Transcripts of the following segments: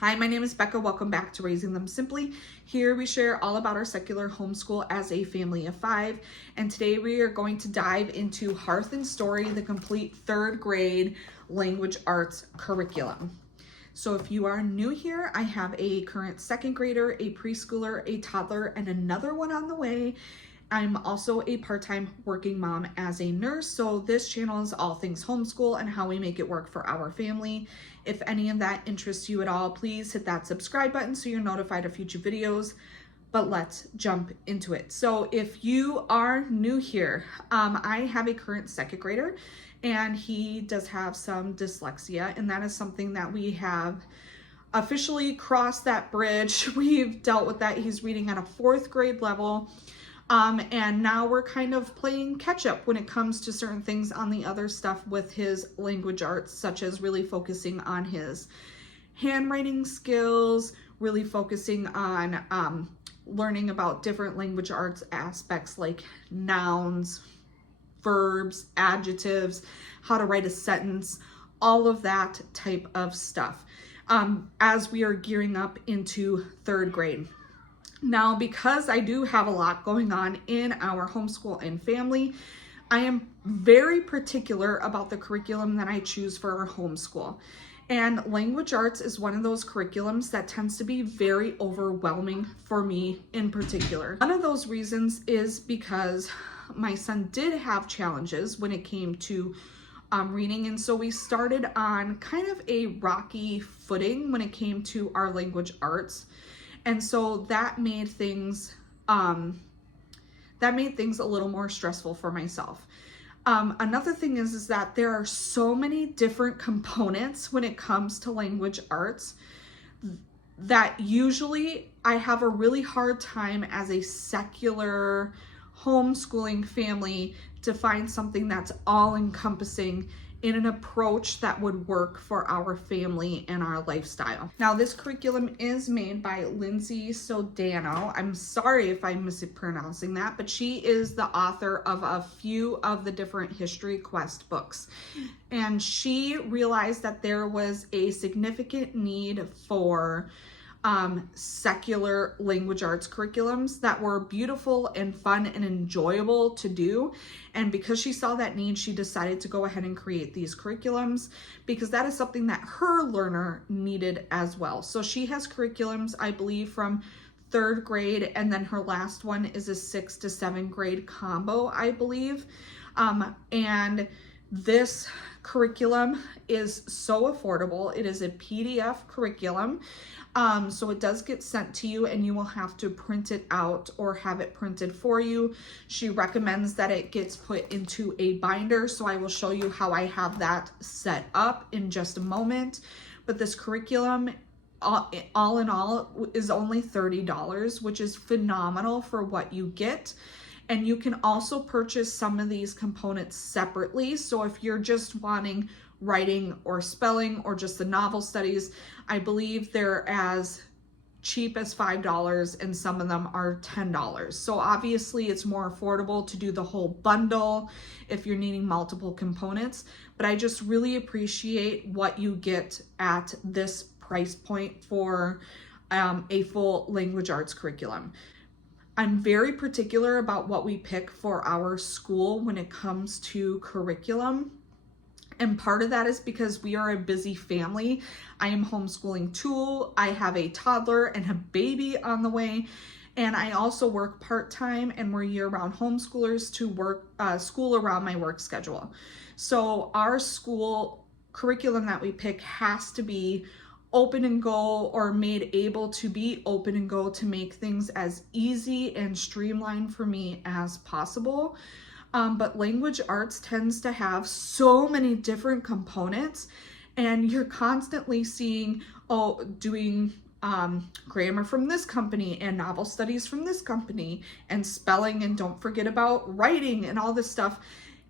Hi, my name is Becca. Welcome back to Raising Them Simply. Here we share all about our secular homeschool as a family of 5. And today we are going to dive into Hearth and Story, the complete 3rd grade language arts curriculum. So if you are new here, I have a current 2nd grader, a preschooler, a toddler, and another one on the way. I'm also a part-time working mom as a nurse, so this channel is all things homeschool and how we make it work for our family. If any of that interests you at all, please hit that subscribe button so you're notified of future videos. But let's jump into it. So if you are new here, I have a current 2nd grader and he does have some dyslexia, and that is something that we have officially crossed that bridge. We've dealt with that. He's reading at a 4th grade level. And now we're kind of playing catch up when it comes to certain things on the other stuff with his language arts, such as really focusing on his handwriting skills, really focusing on learning about different language arts aspects like nouns, verbs, adjectives, how to write a sentence, all of that type of stuff as we are gearing up into 3rd grade. Now, because I do have a lot going on in our homeschool and family, I am very particular about the curriculum that I choose for our homeschool. And language arts is one of those curriculums that tends to be very overwhelming for me in particular. One of those reasons is because my son did have challenges when it came to reading, and so we started on kind of a rocky footing when it came to our language arts. And so that made things a little more stressful for myself. Another thing is that there are so many different components when it comes to language arts that usually I have a really hard time as a secular homeschooling family to find something that's all encompassing in an approach that would work for our family and our lifestyle. Now, this curriculum is made by Lindsay Sodano. I'm sorry if I'm mispronouncing that, but she is the author of a few of the different History Quest books. And she realized that there was a significant need for secular language arts curriculums that were beautiful and fun and enjoyable to do. And because she saw that need, she decided to go ahead and create these curriculums because that is something that her learner needed as well. So she has curriculums, I believe, from 3rd grade, and then her last one is a 6th to 7th grade combo, I believe. And this curriculum is so affordable. It is a PDF curriculum. So it does get sent to you and you will have to print it out or have it printed for you. She recommends that it gets put into a binder. So I will show you how I have that set up in just a moment. But this curriculum, all in all, is only $30, which is phenomenal for what you get. And you can also purchase some of these components separately. So if you're just wanting writing or spelling or just the novel studies, I believe they're as cheap as $5 and some of them are $10. So obviously it's more affordable to do the whole bundle if you're needing multiple components, but I just really appreciate what you get at this price point for a full language arts curriculum. I'm very particular about what we pick for our school when it comes to curriculum. And part of that is because we are a busy family. I am homeschooling too. I have a toddler and a baby on the way. And I also work part-time, and we're year-round homeschoolers to work school around my work schedule. So our school curriculum that we pick has to be open and go, or made able to be open and go, to make things as easy and streamlined for me as possible. But language arts tends to have so many different components, and you're constantly seeing, doing grammar from this company and novel studies from this company and spelling, and don't forget about writing and all this stuff.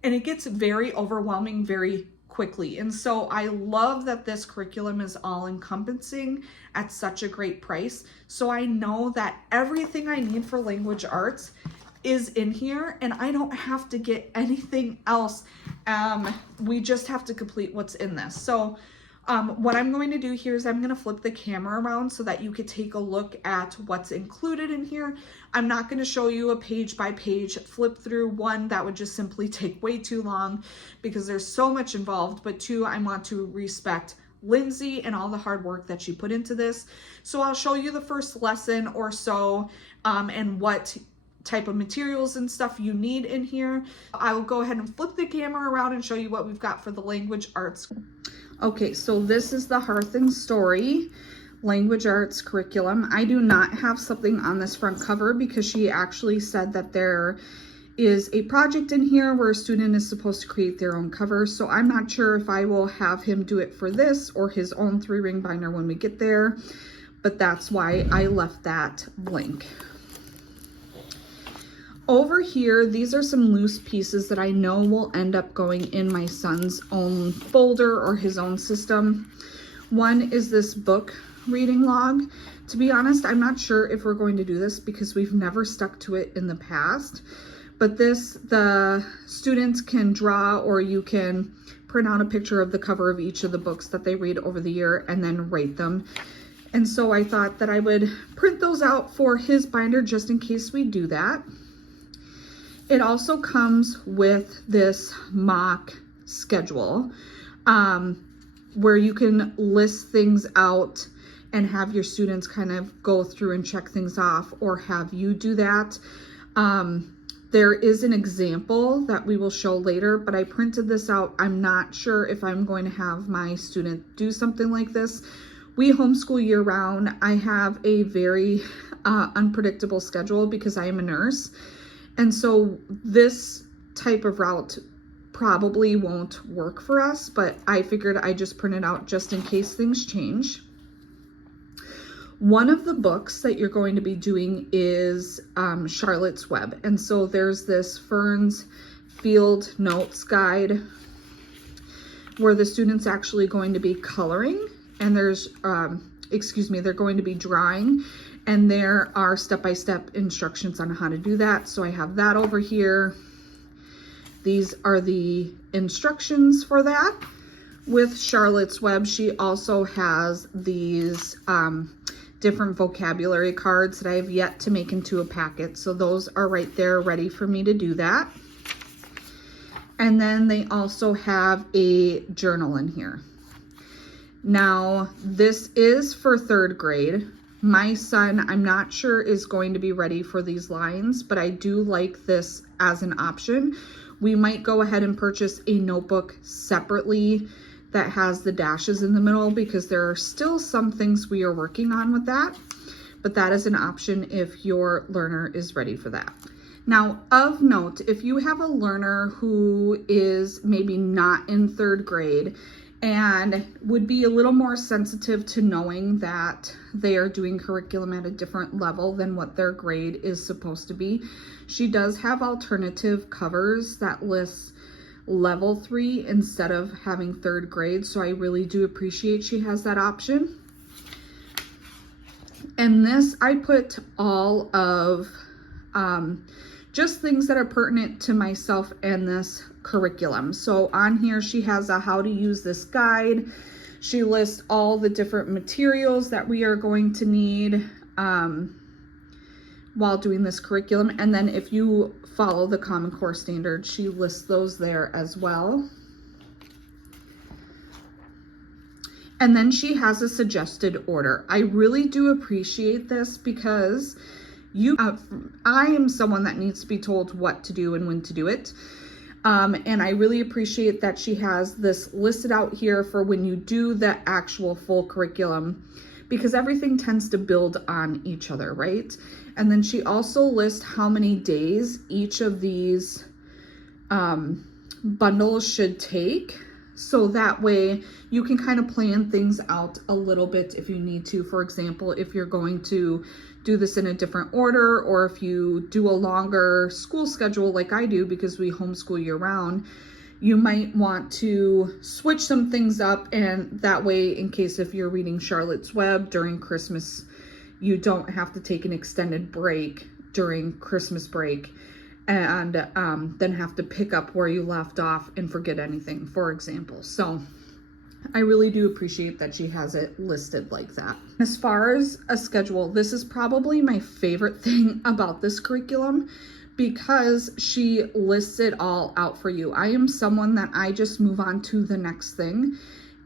And it gets very overwhelming very quickly. And so I love that this curriculum is all encompassing at such a great price. So I know that everything I need for language arts is in here and I don't have to get anything else. We just have to complete what's in this. So What I'm going to do here is I'm going to flip the camera around so that you could take a look at what's included in here. I'm not going to show you a page by page flip through. One, that would just simply take way too long because there's so much involved, but two, I want to respect Lindsay and all the hard work that she put into this. So I'll show you the first lesson or so and what type of materials and stuff you need in here. I will go ahead and flip the camera around and show you what we've got for the language arts. Okay, so this is the Hearth and Story language arts curriculum. I do not have something on this front cover because she actually said that there is a project in here where a student is supposed to create their own cover. So I'm not sure if I will have him do it for this or his own 3-ring binder when we get there, but that's why I left that blank. Over here, these are some loose pieces that I know will end up going in my son's own folder or his own system. One is this book reading log. To be honest, I'm not sure if we're going to do this because we've never stuck to it in the past. But this, the students can draw, or you can print out a picture of the cover of each of the books that they read over the year and then rate them. And so I thought that I would print those out for his binder just in case we do that. It also comes with this mock schedule where you can list things out and have your students kind of go through and check things off, or have you do that. There is an example that we will show later, but I printed this out. I'm not sure if I'm going to have my student do something like this. We homeschool year round. I have a very unpredictable schedule because I am a nurse. And so this type of route probably won't work for us, but I figured I just print it out just in case things change. One of the books that you're going to be doing is Charlotte's Web. And so there's this Fern's Field Notes guide where the student's actually going to be coloring, and there's, they're going to be drawing. And there are step-by-step instructions on how to do that. So I have that over here. These are the instructions for that. With Charlotte's Web, she also has these different vocabulary cards that I have yet to make into a packet. So those are right there ready for me to do that. And then they also have a journal in here. Now, this is for 3rd grade. My son, I'm not sure, is going to be ready for these lines, but I do like this as an option. We might go ahead and purchase a notebook separately that has the dashes in the middle because there are still some things we are working on with that, but that is an option if your learner is ready for that. Now, of note, if you have a learner who is maybe not in 3rd grade and would be a little more sensitive to knowing that they are doing curriculum at a different level than what their grade is supposed to be, she does have alternative covers that lists level 3 instead of having 3rd grade. So I really do appreciate she has that option. And this, I put all of just things that are pertinent to myself and this curriculum. So on here, she has a how to use this guide. She lists all the different materials that we are going to need while doing this curriculum. And then if you follow the Common Core standards, she lists those there as well. And then she has a suggested order. I really do appreciate this because I am someone that needs to be told what to do and when to do it. And I really appreciate that she has this listed out here for when you do the actual full curriculum, because everything tends to build on each other, right? And then she also lists how many days each of these bundles should take. So that way you can kind of plan things out a little bit if you need to. For example, if you're going to do this in a different order, or if you do a longer school schedule like I do because we homeschool year round, you might want to switch some things up, and that way, in case if you're reading Charlotte's Web during Christmas, you don't have to take an extended break during Christmas break and then have to pick up where you left off and forget anything, for example. So I really do appreciate that she has it listed like that. As far as a schedule, this is probably my favorite thing about this curriculum because she lists it all out for you. I am someone that I just move on to the next thing.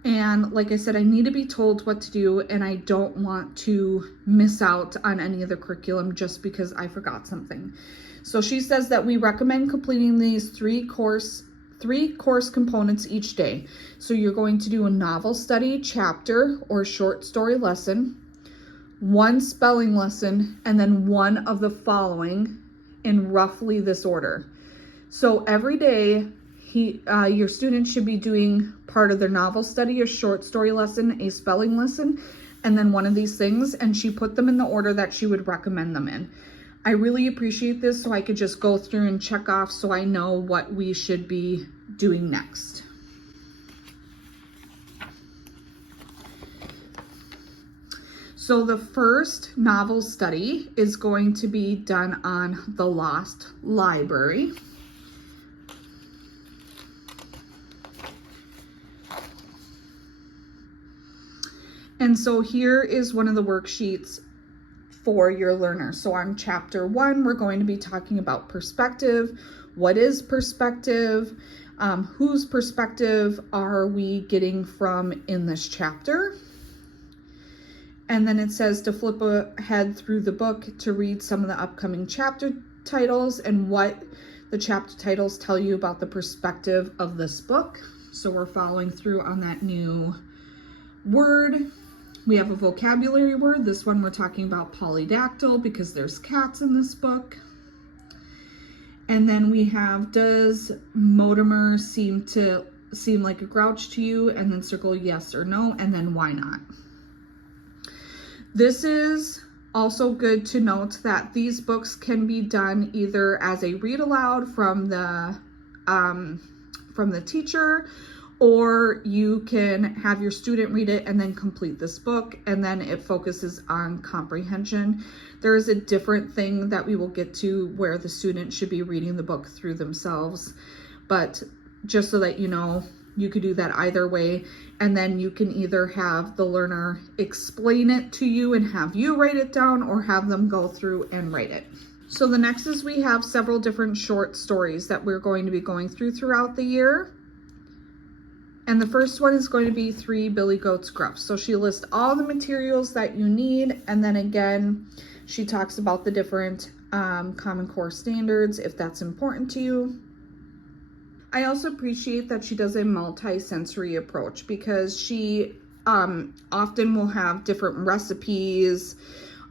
And like I said, I need to be told what to do, and I don't want to miss out on any of the curriculum just because I forgot something. So she says that we recommend completing these three course components each day. So you're going to do a novel study, chapter, or short story lesson, one spelling lesson, and then one of the following in roughly this order. So every day, your student should be doing part of their novel study, a short story lesson, a spelling lesson, and then one of these things. And she put them in the order that she would recommend them in. I really appreciate this so I could just go through and check off so I know what we should be doing next. So the first novel study is going to be done on The Lost Library. And so here is one of the worksheets for your learner. So on chapter 1, we're going to be talking about perspective. What is perspective? Whose perspective are we getting from in this chapter? And then it says to flip ahead through the book to read some of the upcoming chapter titles and what the chapter titles tell you about the perspective of this book. So we're following through on that new word. We have a vocabulary word. This one we're talking about polydactyl because there's cats in this book. And then we have, does Mortimer seem like a grouch to you? And then circle yes or no, and then why not? This is also good to note that these books can be done either as a read aloud from the teacher, or you can have your student read it and then complete this book, and then it focuses on comprehension. There is a different thing that we will get to where the student should be reading the book through themselves, but just so that you know, you could do that either way, and then you can either have the learner explain it to you and have you write it down, or have them go through and write it. So the next is we have several different short stories that we're going to be going through throughout the year. And the first one is going to be 3 Billy Goats Gruff. So she lists all the materials that you need, and then again, she talks about the different Common Core standards if that's important to you. I also appreciate that she does a multi-sensory approach because she often will have different recipes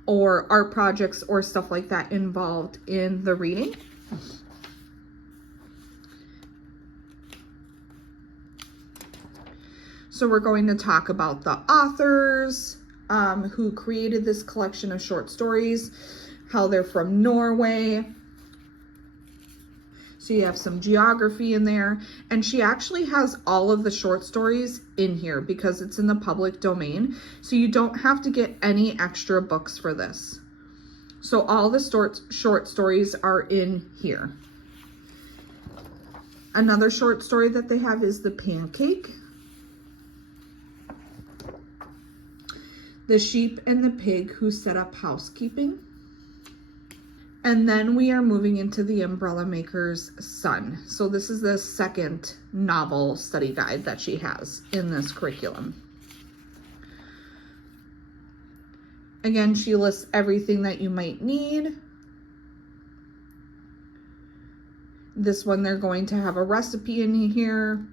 or art projects or stuff like that involved in the reading. So we're going to talk about the authors who created this collection of short stories, how they're from Norway. So you have some geography in there, and she actually has all of the short stories in here because it's in the public domain. So you don't have to get any extra books for this. So all the short stories are in here. Another short story that they have is The Pancake. The Sheep and the Pig Who Set Up Housekeeping. And then we are moving into The Umbrella Maker's Son. So this is the second novel study guide that she has in this curriculum. Again, she lists everything that you might need. This one, they're going to have a recipe in here.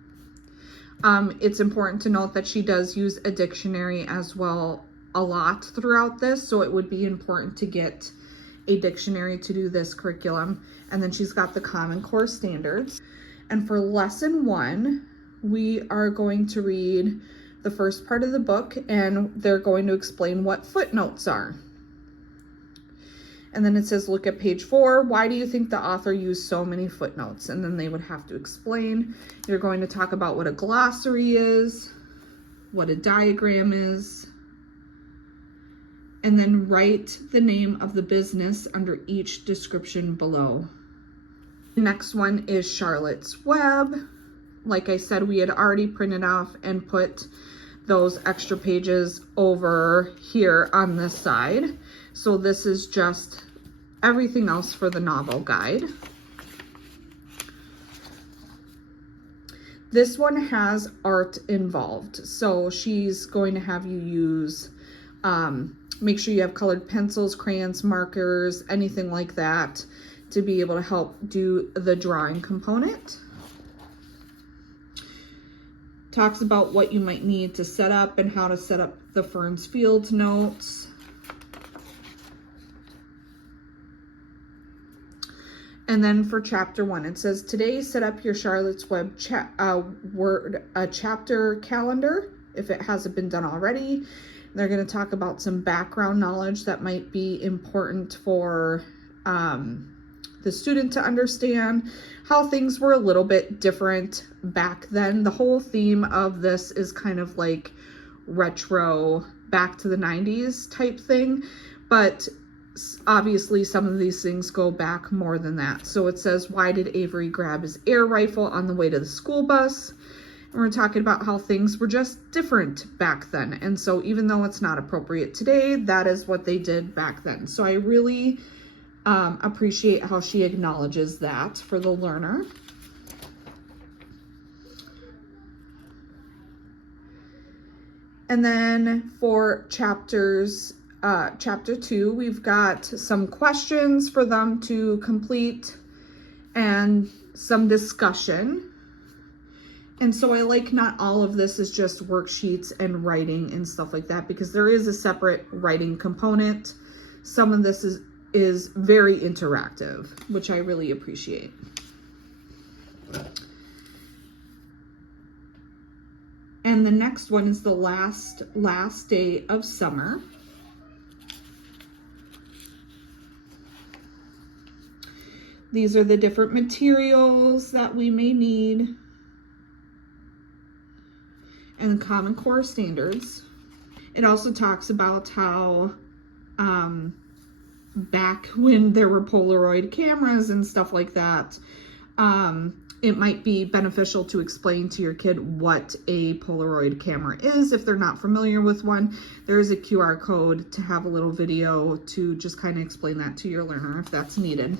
It's important to note that she does use a dictionary as well a lot throughout this, so it would be important to get a dictionary to do this curriculum. And then she's got the Common Core standards. And for lesson 1, we are going to read the first part of the book, and they're going to explain what footnotes are. And then it says, look at page 4. Why do you think the author used so many footnotes? And then they would have to explain. You're going to talk about what a glossary is, what a diagram is, and then write the name of the business under each description below. The next one is Charlotte's Web. like I said, we had already printed off and put those extra pages over here on this side. So this is just everything else for the novel guide. This one has art involved. So she's going to have you use, make sure you have colored pencils, crayons, markers, anything like that to be able to help do the drawing component. Talks about what you might need to set up and how to set up the Ferns Fields notes. And then for chapter 1, it says, today set up your Charlotte's Web chapter calendar if it hasn't been done already. They're going to talk about some background knowledge that might be important for the student to understand how things were a little bit different back then. The whole theme of this is kind of like retro, back to the 90s type thing, but obviously some of these things go back more than that. So it says, why did Avery grab his air rifle on the way to the school bus? And we're talking about how things were just different back then. And so even though it's not appropriate today, that is what they did back then. So I really appreciate how she acknowledges that for the learner. And then for chapter 2, we've got some questions for them to complete and some discussion. And so I like not all of this is just worksheets and writing and stuff like that, because there is a separate writing component. Some of this is very interactive, which I really appreciate. And the next one is the last day of summer. These are the different materials that we may need and Common Core standards. It also talks about how back when there were Polaroid cameras and stuff like that, it might be beneficial to explain to your kid what a Polaroid camera is if they're not familiar with one. There is a QR code to have a little video to just kind of explain that to your learner if that's needed.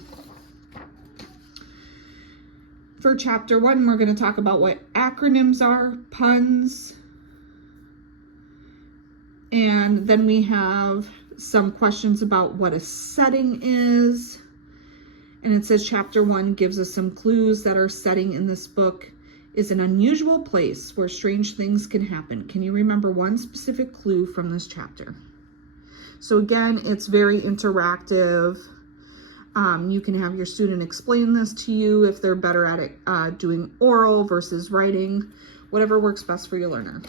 For chapter 1, we're going to talk about what acronyms are, puns, and then we have some questions about what a setting is. And it says chapter 1 gives us some clues that our setting in this book is an unusual place where strange things can happen. Can you remember one specific clue from this chapter? So again, it's very interactive. You can have your student explain this to you if they're better at it, doing oral versus writing, whatever works best for your learner.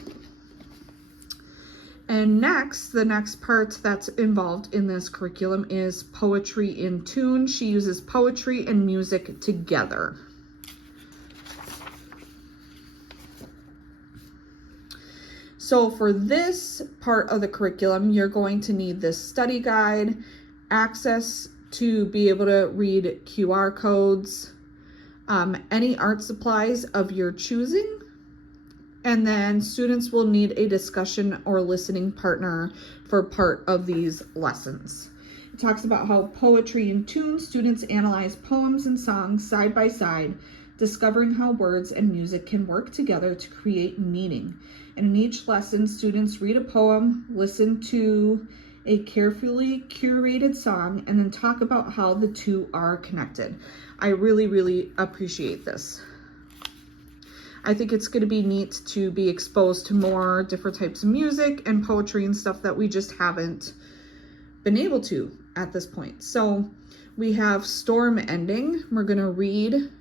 And next, the next part that's involved in this curriculum is poetry in tune. She uses poetry and music together. So for this part of the curriculum, you're going to need this study guide, access to be able to read QR codes, any art supplies of your choosing, and then students will need a discussion or listening partner for part of these lessons. It talks about how poetry in tune, students analyze poems and songs side by side, discovering how words and music can work together to create meaning. And in each lesson, students read a poem, listen to a carefully curated song, and then talk about how the two are connected. I really, really appreciate this. I think it's going to be neat to be exposed to more different types of music and poetry and stuff that we just haven't been able to at this point. So we have Storm Ending. We're going to read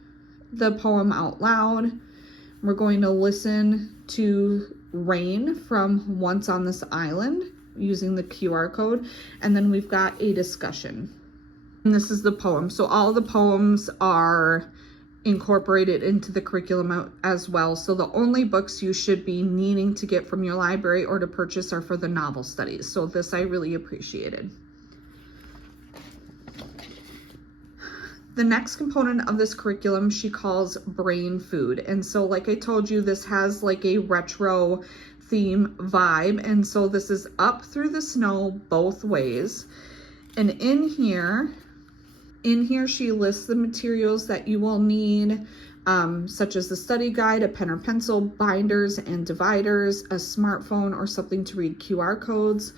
the poem out loud. We're going to listen to Rain from Once on This Island using the QR code, and then we've got a discussion. And this is the poem. So all the poems are incorporated into the curriculum as well. So the only books you should be needing to get from your library or to purchase are for the novel studies. So this I really appreciated. The next component of this curriculum she calls brain food. And so like I told you, this has like a retro theme vibe. And so this is up through the snow both ways. And in here she lists the materials that you will need, such as the study guide, a pen or pencil, binders and dividers, a smartphone or something to read QR codes,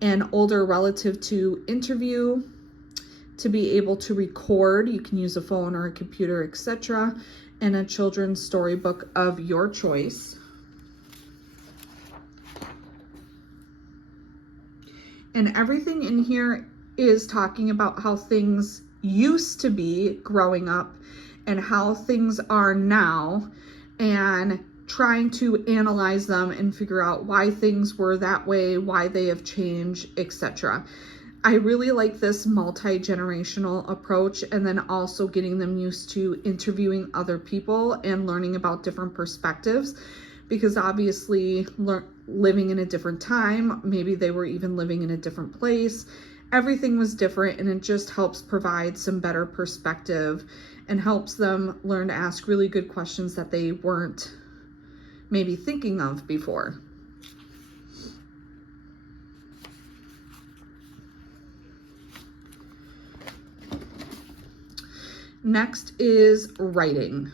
an older relative to interview, to be able to record. You can use a phone or a computer, etc., and a children's storybook of your choice. And everything in here is talking about how things used to be growing up and how things are now, and trying to analyze them and figure out why things were that way, why they have changed, etc. I really like this multi-generational approach, and then also getting them used to interviewing other people and learning about different perspectives, because obviously living in a different time, maybe they were even living in a different place, everything was different, and it just helps provide some better perspective and helps them learn to ask really good questions that they weren't maybe thinking of before. Next is writing.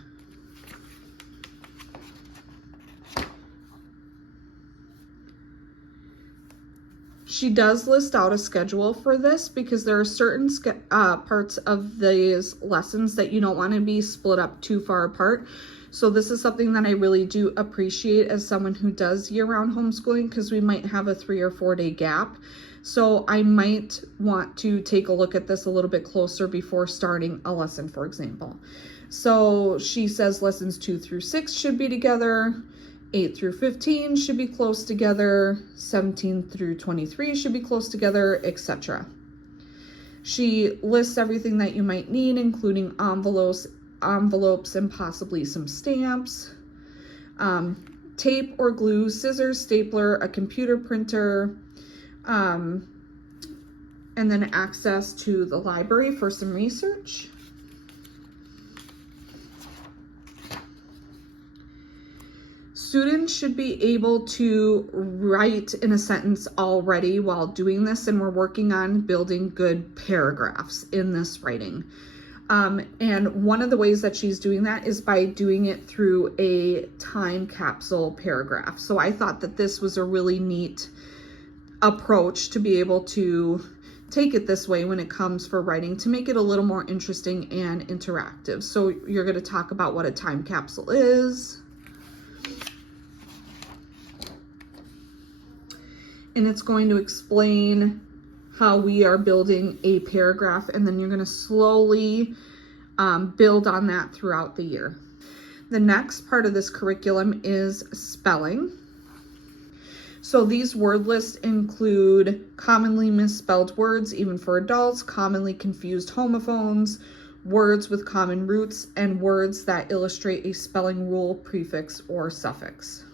She does list out a schedule for this because there are certain parts of these lessons that you don't want to be split up too far apart. So this is something that I really do appreciate as someone who does year-round homeschooling, because we might have a 3 or 4 day gap. So I might want to take a look at this a little bit closer before starting a lesson, for example. So she says lessons 2 through 6 should be together, 8 through 15 should be close together, 17 through 23 should be close together, etc. She lists everything that you might need, including envelopes and possibly some stamps, tape or glue, scissors, stapler, a computer printer, and then access to the library for some research. Students should be able to write in a sentence already while doing this, and we're working on building good paragraphs in this writing. And one of the ways that she's doing that is by doing it through a time capsule paragraph. So I thought that this was a really neat approach to be able to take it this way when it comes for writing, to make it a little more interesting and interactive. So you're going to talk about what a time capsule is, and it's going to explain how we are building a paragraph, and then you're going to slowly build on that throughout the year. The next part of this curriculum is spelling. So these word lists include commonly misspelled words, even for adults, commonly confused homophones, words with common roots, and words that illustrate a spelling rule, prefix, or suffix.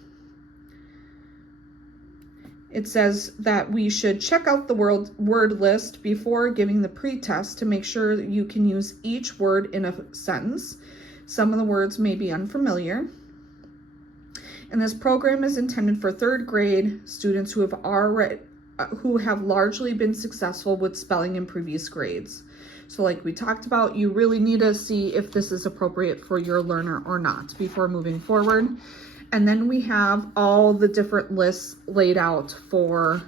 It says that we should check out the word list before giving the pretest to make sure that you can use each word in a sentence. Some of the words may be unfamiliar. And this program is intended for 3rd grade students who have largely been successful with spelling in previous grades. So like we talked about, you really need to see if this is appropriate for your learner or not before moving forward. And then we have all the different lists laid out for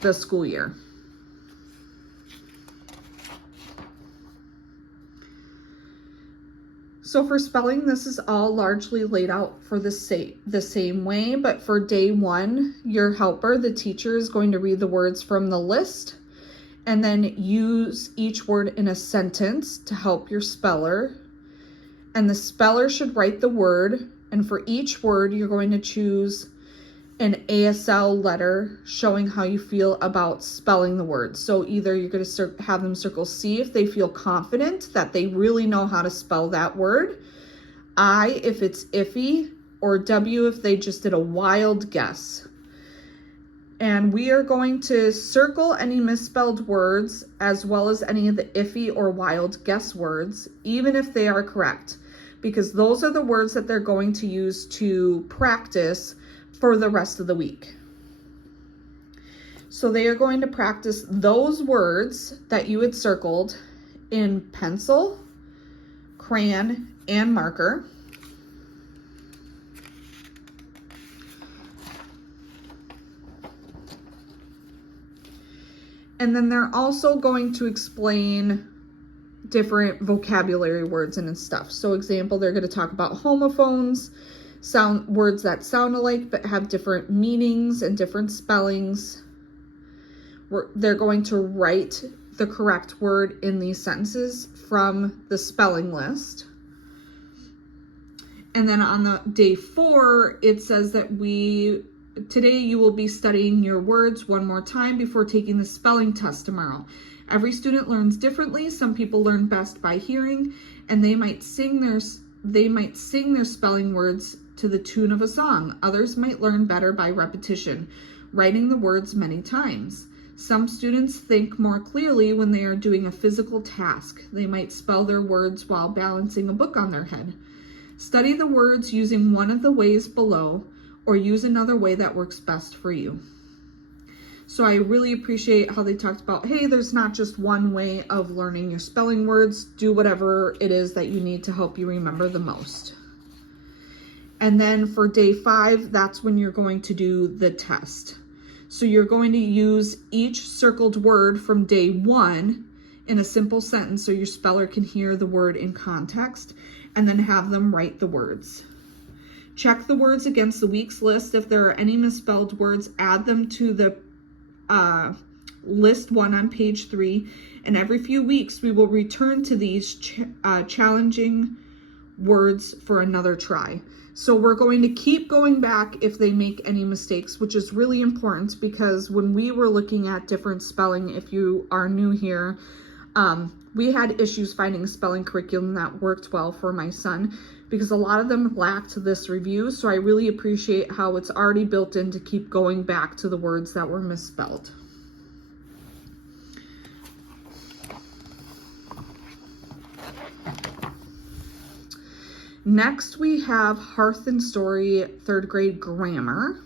the school year. So for spelling, this is all largely laid out for the same way, but for day 1, your helper, the teacher, is going to read the words from the list and then use each word in a sentence to help your speller. And the speller should write the word, and for each word, you're going to choose an ASL letter showing how you feel about spelling the word. So either you're going to have them circle C if they feel confident that they really know how to spell that word, I if it's iffy, or W if they just did a wild guess. And we are going to circle any misspelled words as well as any of the iffy or wild guess words, even if they are correct, because those are the words that they're going to use to practice for the rest of the week. So they are going to practice those words that you had circled in pencil, crayon, and marker. And then they're also going to explain different vocabulary words and stuff. So example, they're going to talk about homophones, words that sound alike but have different meanings and different spellings. They're going to write the correct word in these sentences from the spelling list. And then on the day 4, it says that today you will be studying your words one more time before taking the spelling test tomorrow. Every student learns differently. Some people learn best by hearing, and they might sing their spelling words to the tune of a song. Others might learn better by repetition, writing the words many times. Some students think more clearly when they are doing a physical task. They might spell their words while balancing a book on their head. Study the words using one of the ways below, or use another way that works best for you. So I really appreciate how they talked about, hey, there's not just one way of learning your spelling words. Do whatever it is that you need to help you remember the most. And then for day 5, that's when you're going to do the test. So you're going to use each circled word from day 1 in a simple sentence so your speller can hear the word in context, and then have them write the words. Check the words against the week's list. If there are any misspelled words, add them to the list 1 on page 3. And every few weeks, we will return to these challenging words for another try. So we're going to keep going back if they make any mistakes, which is really important, because when we were looking at different spelling, if you are new here, we had issues finding a spelling curriculum that worked well for my son, because a lot of them lacked this review. So I really appreciate how it's already built in to keep going back to the words that were misspelled. Next, we have Hearth and Story 3rd grade grammar.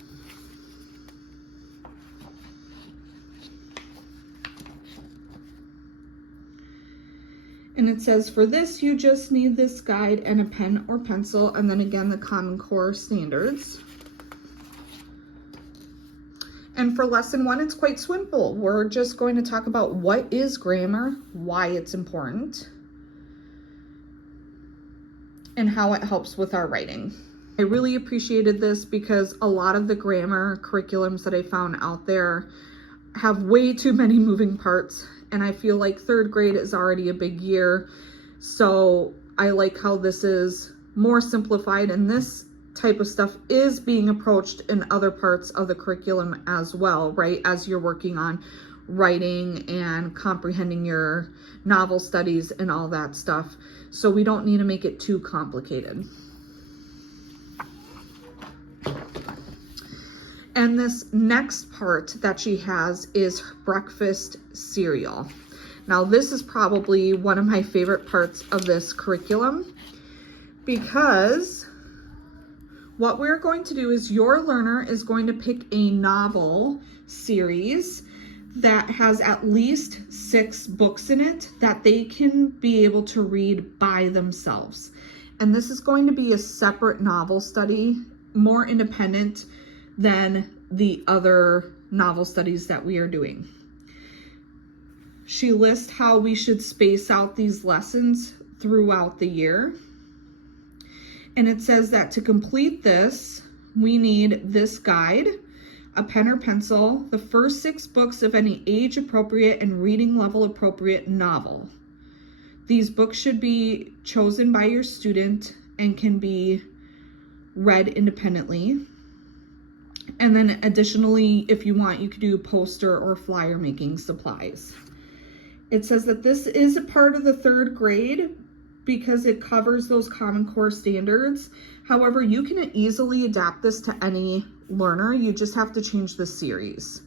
And it says, for this, you just need this guide and a pen or pencil, and then again, the Common Core standards. And for lesson 1, it's quite simple. We're just going to talk about what is grammar, why it's important, and how it helps with our writing. I really appreciated this because a lot of the grammar curriculums that I found out there have way too many moving parts, and I feel like 3rd grade is already a big year. So I like how this is more simplified, and this type of stuff is being approached in other parts of the curriculum as well, right? As you're working on writing and comprehending your novel studies and all that stuff. So we don't need to make it too complicated. And this next part that she has is breakfast cereal. Now, this is probably one of my favorite parts of this curriculum, because what we're going to do is your learner is going to pick a novel series that has at least 6 books in it that they can be able to read by themselves. And this is going to be a separate novel study, more independent than the other novel studies that we are doing. She lists how we should space out these lessons throughout the year. And it says that to complete this, we need this guide, a pen or pencil, the first 6 books of any age appropriate and reading level appropriate novel. These books should be chosen by your student and can be read independently. And then additionally, if you want, you could do poster or flyer making supplies. It says that this is a part of the 3rd grade because it covers those Common Core standards. However, you can easily adapt this to any learner. You just have to change the series.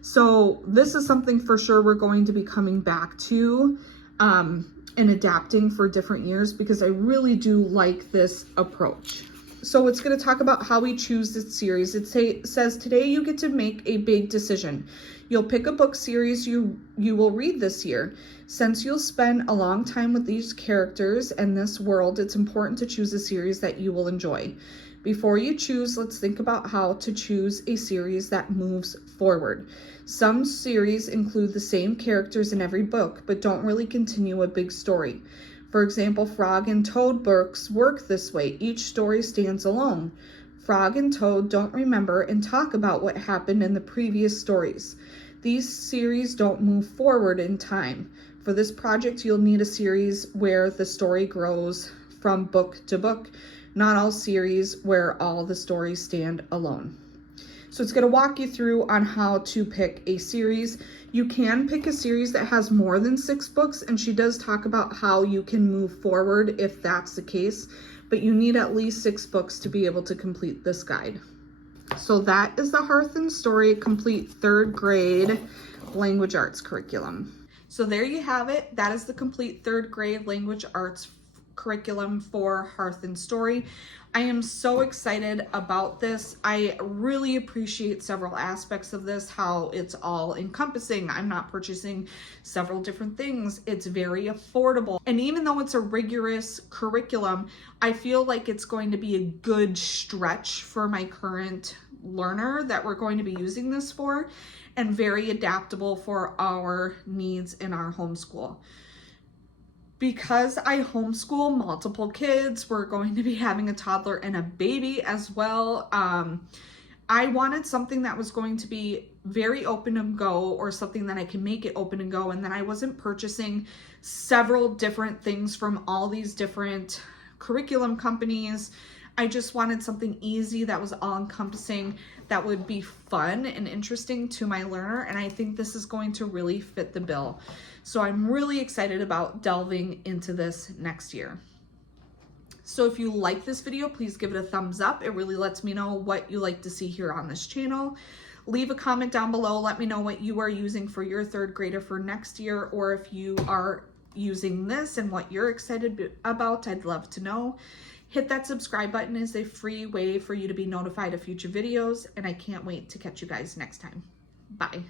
So this is something for sure we're going to be coming back to and adapting for different years, because I really do like this approach. So it's going to talk about how we choose this series. It says, today you get to make a big decision. You'll pick a book series you will read this year. Since you'll spend a long time with these characters and this world, it's important to choose a series that you will enjoy. Before you choose, let's think about how to choose a series that moves forward. Some series include the same characters in every book, but don't really continue a big story. For example, Frog and Toad books work this way. Each story stands alone. Frog and Toad don't remember and talk about what happened in the previous stories. These series don't move forward in time. For this project, you'll need a series where the story grows from book to book, not all series where all the stories stand alone. So it's going to walk you through on how to pick a series. You can pick a series that has more than 6 books, and she does talk about how you can move forward if that's the case, but you need at least 6 books to be able to complete this guide. So that is the Hearth and Story Complete 3rd Grade Language Arts Curriculum. So there you have it. That is the Complete 3rd Grade Language Arts Curriculum for Hearth and Story. I am so excited about this. I really appreciate several aspects of this, how it's all encompassing. I'm not purchasing several different things. It's very affordable. And even though it's a rigorous curriculum, I feel like it's going to be a good stretch for my current learner that we're going to be using this for, and very adaptable for our needs in our homeschool. Because I homeschool multiple kids, we're going to be having a toddler and a baby as well. I wanted something that was going to be very open and go, or something that I can make it open and go, and then I wasn't purchasing several different things from all these different curriculum companies. I just wanted something easy that was all encompassing, that would be fun and interesting to my learner, and I think this is going to really fit the bill. So I'm really excited about delving into this next year. So if you like this video, please give it a thumbs up. It really lets me know what you like to see here on this channel. Leave a comment down below. Let me know what you are using for your 3rd grader for next year, or if you are using this and what you're excited about. I'd love to know. Hit that subscribe button. Is a free way for you to be notified of future videos, and I can't wait to catch you guys next time. Bye.